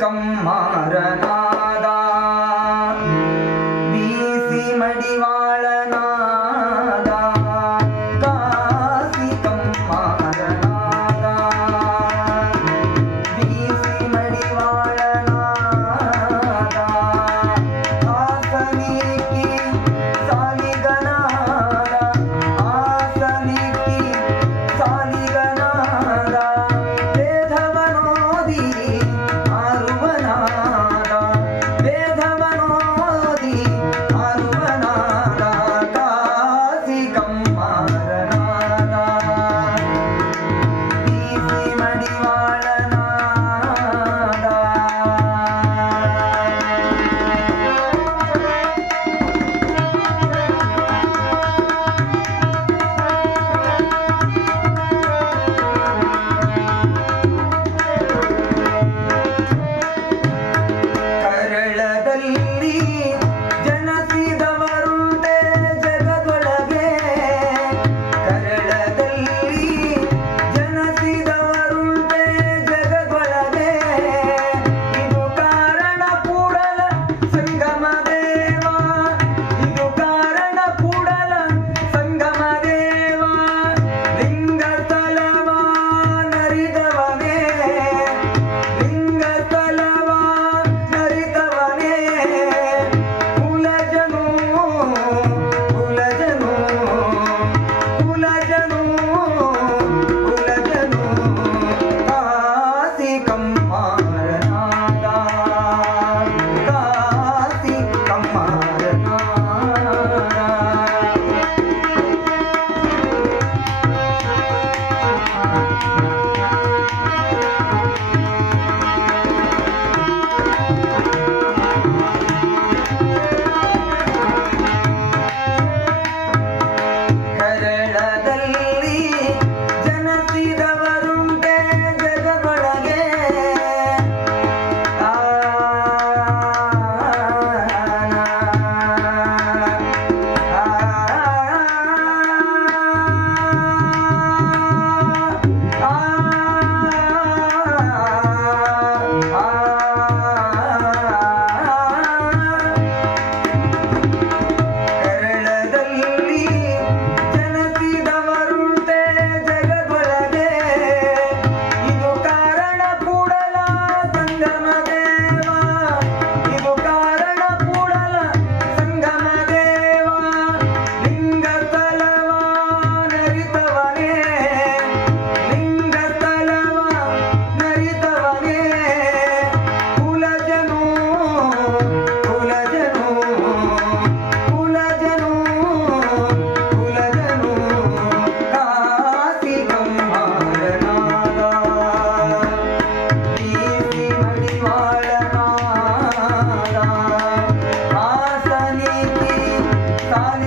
கம்மாரநாதா வீசி மடிவா